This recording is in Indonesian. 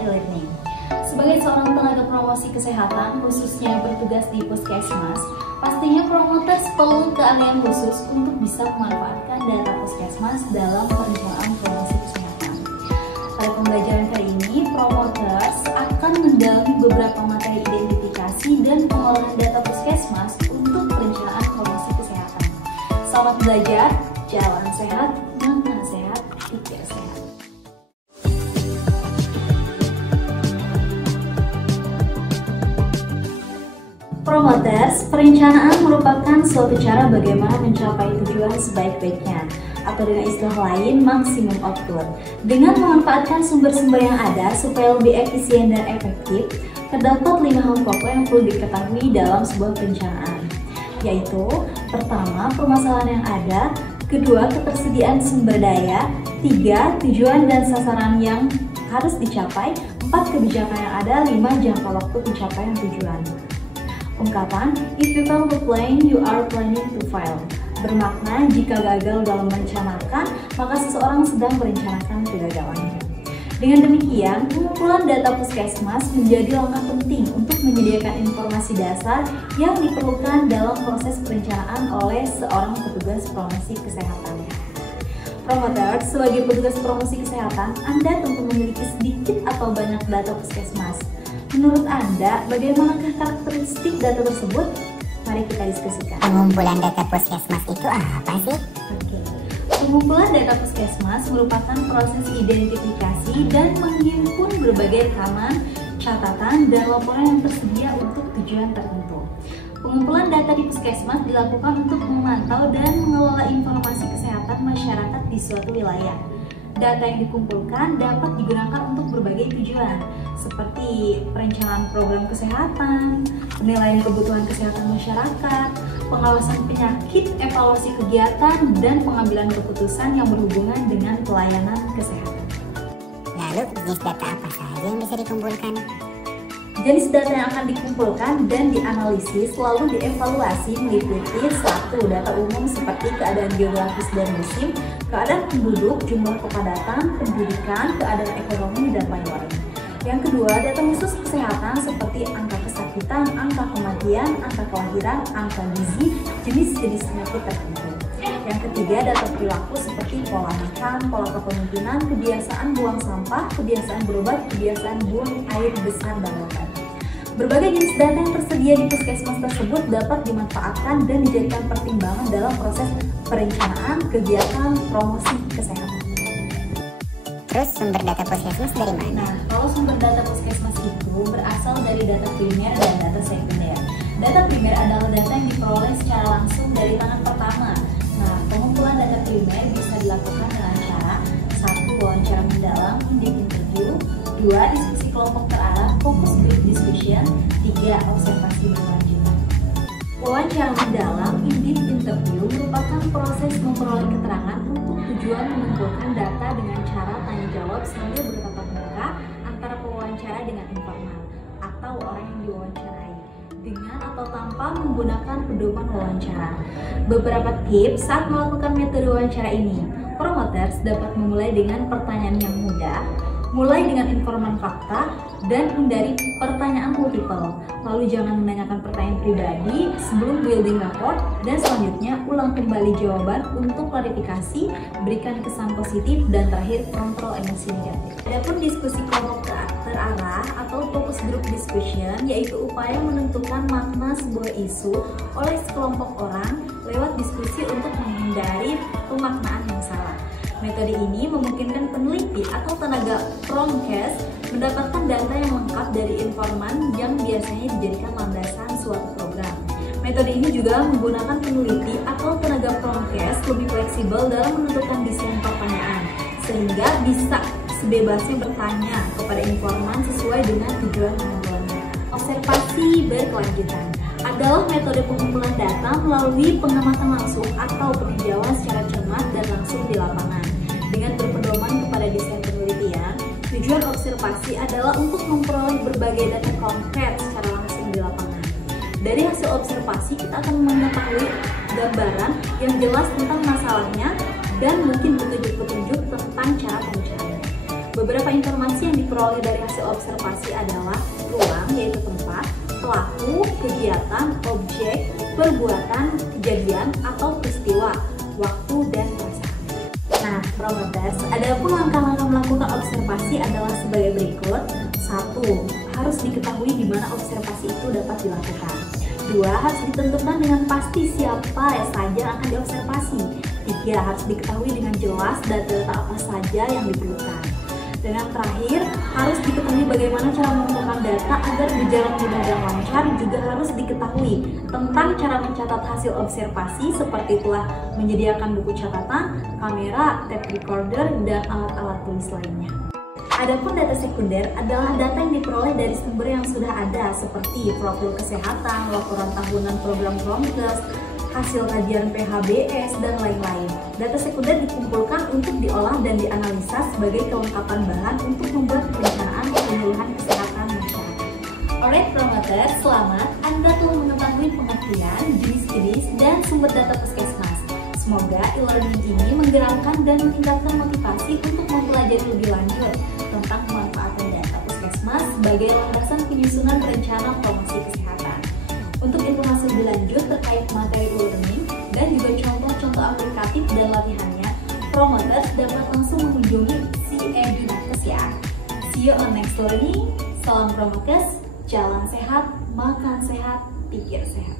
e-learning. Sebagai seorang tenaga promosi kesehatan, khususnya yang bertugas di Puskesmas, pastinya promoters perlu keahlian khusus untuk bisa memanfaatkan data Puskesmas dalam perencanaan promosi kesehatan. Pada pembelajaran kali ini, promoters akan mendalami beberapa materi identifikasi dan pengolahan data Puskesmas untuk perencanaan promosi kesehatan. Selamat belajar, jalan sehat, makan sehat, pikir sehat. Promoters, perencanaan merupakan suatu cara bagaimana mencapai tujuan sebaik-baiknya, atau dengan istilah lain, maksimum output. Dengan memanfaatkan sumber-sumber yang ada supaya lebih efisien dan efektif, terdapat 5 hal pokok yang perlu diketahui dalam sebuah perencanaan, yaitu pertama, permasalahan yang ada, kedua, ketersediaan sumber daya, 3, tujuan dan sasaran yang harus dicapai, 4, kebijakan yang ada, 5, jangka waktu pencapaian tujuan. Ungkapan, if you fail to plan, you are planning to fail. Bermakna, jika gagal dalam merencanakan, maka seseorang sedang merencanakan kegagalannya. Dengan demikian, pengumpulan data Puskesmas menjadi langkah penting untuk menyediakan informasi dasar yang diperlukan dalam proses perencanaan oleh seorang petugas promosi kesehatan. Promoters, sebagai petugas promosi kesehatan, Anda tentu memiliki sedikit atau banyak data Puskesmas. Menurut Anda, bagaimanakah karakteristik data tersebut? Mari kita diskusikan. Pengumpulan data Puskesmas itu apa sih? Oke. Pengumpulan data Puskesmas merupakan proses identifikasi dan menghimpun berbagai rekaman, catatan, dan laporan yang tersedia untuk tujuan tertentu. Pengumpulan data di Puskesmas dilakukan untuk memantau dan mengelola informasi kesehatan masyarakat di suatu wilayah. Data yang dikumpulkan dapat digunakan untuk berbagai tujuan, seperti perencanaan program kesehatan, penilaian kebutuhan kesehatan masyarakat, pengawasan penyakit, evaluasi kegiatan, dan pengambilan keputusan yang berhubungan dengan pelayanan kesehatan. Lalu, jenis data apa saja yang bisa dikumpulkan? Jenis data yang akan dikumpulkan dan dianalisis lalu dievaluasi meliputi 1. Data umum seperti keadaan geografis dan musim, keadaan penduduk, jumlah kepadatan, pendidikan, keadaan ekonomi, dan lain-lain. Yang kedua, data khusus kesehatan seperti angka kesakitan, angka kematian, angka kelahiran, angka gizi, jenis-jenis penyakit tertentu. Yang ketiga, data perilaku seperti pola makan, pola kepemimpinan, kebiasaan buang sampah, kebiasaan berobat, kebiasaan buang air besar dan lautan. Berbagai jenis data yang tersedia di Puskesmas tersebut dapat dimanfaatkan dan dijadikan pertimbangan dalam proses perencanaan kegiatan promosi kesehatan. Terus sumber data Puskesmas dari mana? Nah, kalau sumber data Puskesmas itu berasal dari data primer dan data sekunder. Data primer adalah data yang diperoleh secara langsung dari tangan pertama. Nah, pengumpulan data primer bisa dilakukan dengan cara 1. Wawancara mendalam, in-depth interview, 2. Diskusi kelompok terarah, focus group discussion, 3. Observasi berkelanjutan. Wawancara mendalam, in-depth interview merupakan proses memperoleh keterangan untuk tujuan mengumpulkan data dengan cara tanya jawab sambil bertatap muka antara pewawancara dengan informan atau orang yang diwawancarai, dengan atau tanpa menggunakan pedoman wawancara. Beberapa tips saat melakukan metode wawancara ini. Promoters dapat memulai dengan pertanyaan yang mudah, mulai dengan informan fakta, dan hindari pertanyaan multiple. Lalu jangan menanyakan pertanyaan pribadi sebelum building rapport, dan selanjutnya ulang kembali jawaban untuk klarifikasi, berikan kesan positif, dan terakhir kontrol emosi negatif. Adapun diskusi kelompok terarah atau focus group discussion yaitu upaya menentukan makna sebuah isu oleh sekelompok orang lewat diskusi untuk menghindari pemaknaan yang salah. Metode ini memungkinkan peneliti atau tenaga promkes mendapatkan data yang lengkap dari informan yang biasanya dijadikan landasan suatu program. Metode ini juga menggunakan peneliti atau tenaga promkes lebih fleksibel dalam menentukan desain pertanyaan, sehingga bisa sebebasnya bertanya kepada informan sesuai dengan tujuan pengumpulannya. Observasi berkelanjutan adalah metode pengumpulan data melalui pengamatan langsung atau peninjauan secara cermat dan langsung di lapangan. Dengan berpedoman kepada desain penelitian, tujuan observasi adalah untuk memperoleh berbagai data konkret secara langsung di lapangan. Dari hasil observasi, kita akan mengetahui gambaran yang jelas tentang masalahnya dan mungkin petunjuk-petunjuk tentang cara pemecahnya. Beberapa informasi yang diperoleh dari hasil observasi adalah ruang, yaitu tempat, pelaku, kegiatan, objek, perbuatan, kejadian, atau peristiwa, waktu, dan perasaan. Nah, promoters, adapun langkah-langkah melakukan observasi adalah sebagai berikut. 1. Harus diketahui di mana observasi itu dapat dilakukan. 2. Harus ditentukan dengan pasti siapa saja yang akan diobservasi. 3. Harus diketahui dengan jelas data-data apa saja yang diperlukan. Dan yang terakhir, harus diketahui bagaimana cara mengumpulkan data agar berjalan mudah dan lancar. Juga harus diketahui tentang cara mencatat hasil observasi, seperti telah menyediakan buku catatan, kamera, tape recorder, dan alat-alat tulis lainnya. Adapun data sekunder adalah data yang diperoleh dari sumber yang sudah ada, seperti profil kesehatan, laporan tahunan program Promkes, hasil kajian PHBS, dan lain-lain. Data sekunder dikumpulkan untuk diolah dan dianalisa sebagai kelengkapan bahan untuk membuat perencanaan penyuluhan kesehatan masyarakat. Alright promoters, selamat Anda telah mengetahui pengertian, jenis-jenis, dan sumber data puskesmas. Semoga e-learning ini menggerakkan dan meningkatkan motivasi untuk mempelajari lebih lanjut tentang pemanfaatan data puskesmas sebagai landasan penyusunan rencana promosi kesehatan. Untuk informasi lebih lanjut terkait materi e-learning dan juga contoh-contoh aplikatif dan latihannya, promoters dapat langsung mengunjungi CEDinakes ya. See you on next learning. Salam promokes, jalan sehat, makan sehat, pikir sehat.